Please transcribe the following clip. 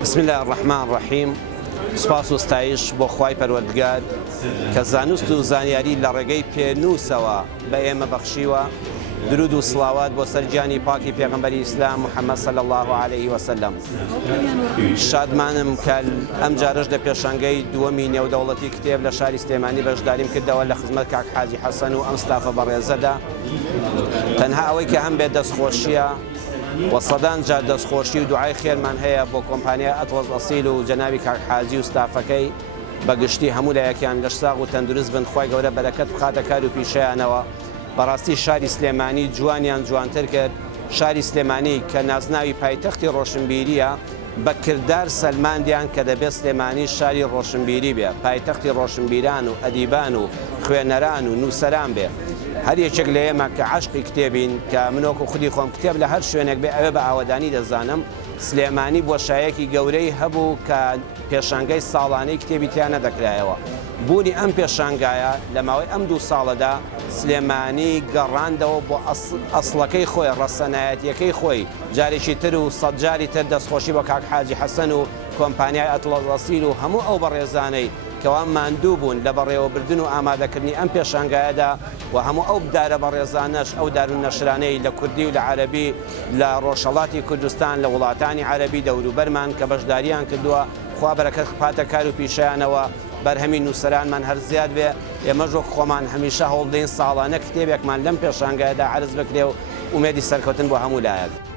بسم الله الرحمن الرحیم. سپاس و ستایش بۆ خوای پەروەردگار کە زانست و زانیاری لە ڕێگەی پێنووسەوە بە ئێمە بەخشیوە. درود و سڵاوات بۆ سەرجانی پاکی پێغەمبەری ئیسلام محەممەد صلی الله عليه وسلم. شادمانم کە ئەم جارش لە پێشانگەی دووەمی نێودەوڵەتی کتێب لە شاری سلێمانی بەشداریم کردەوە لە خزمەت کاک حاجی حەسەن و ئەم ستافە بەڕێزەدا. تەنها ئەوەی کە هەم بێ دەستخۆشیە و سەدان جار دەستخۆشی و دوعای خێرمان هەیە بۆ کۆمپانیای ئەتڵەس ئەسیل و جەنابی کاک حاجی و ستافەکەی بەگشتی هەموو لایەکیان لەش ساغ و تەندروست بن، خوای گەورە بەرەکەت بخاتە کار و پیشەیانەوە. بەڕاستی شاری سلێمانی جوانیان جوانتر کرد. شاری سلێمانی کە نازناوی پایتەختی ڕۆشنبیریە بە کردار سەلماندیان کە دەبێت سلێمانی شاری ڕۆشنبیری بێ، پایتەختی ڕۆشنبیران و ئەدیبان و خوێنەران و نووسەران بێ. هەر یەکێک لە ئێمە کە عاشقی کتێبین کە منۆک و خودی خۆم کتێب لە هەر شوێنێک بێ ئەوێ بە ئاوەدانی دەزانم سلێمانی بۆشایەکی گەورەی هەبوو کە پێشانگەی ساڵانەی کتێبی تیان نەدەکرایەوە. بوونی ئەم پێشانگایە لە ماوەی ئەم دوو ساڵەدا سلێمانی گەڕاندەوە بۆ ئەسڵەکەی خۆی، ڕەسەنایەتیەکەی خۆی. جارێکی تر و سەد جاری تر دەستخۆشی بە کاک حاجی حەسەن و کۆمپانیای ئەتڵەس ئەسیل و هەموو ئەو بەڕێزانەی کەوا ماندوو بوون لە بەڕێوەبردن و ئامادەکردنی ئەم پێشانگایەدا و هەموو ئەو دارە بەڕێزانەش ئەو دارونەشرانەی لە کوردی و لە عەرەبی لە ڕۆژهەڵاتی کوردستان لە وڵاتانی عەرەبی دەوروبەرمان کە بەشداریان کردووە. خوا بەرەکەت بخاتە کار و پیشەیانەوە، بەرهەمی نووسەرانمان هەر زیاد بێ. ئێمەش وەک خۆمان هەمیشە هەوڵ دەین ساڵانە کتێبێکمان لەم پێشانگایەدا عەرز بکرێ و ئومێدی سەرکەوتن بۆ هەموو لایەک.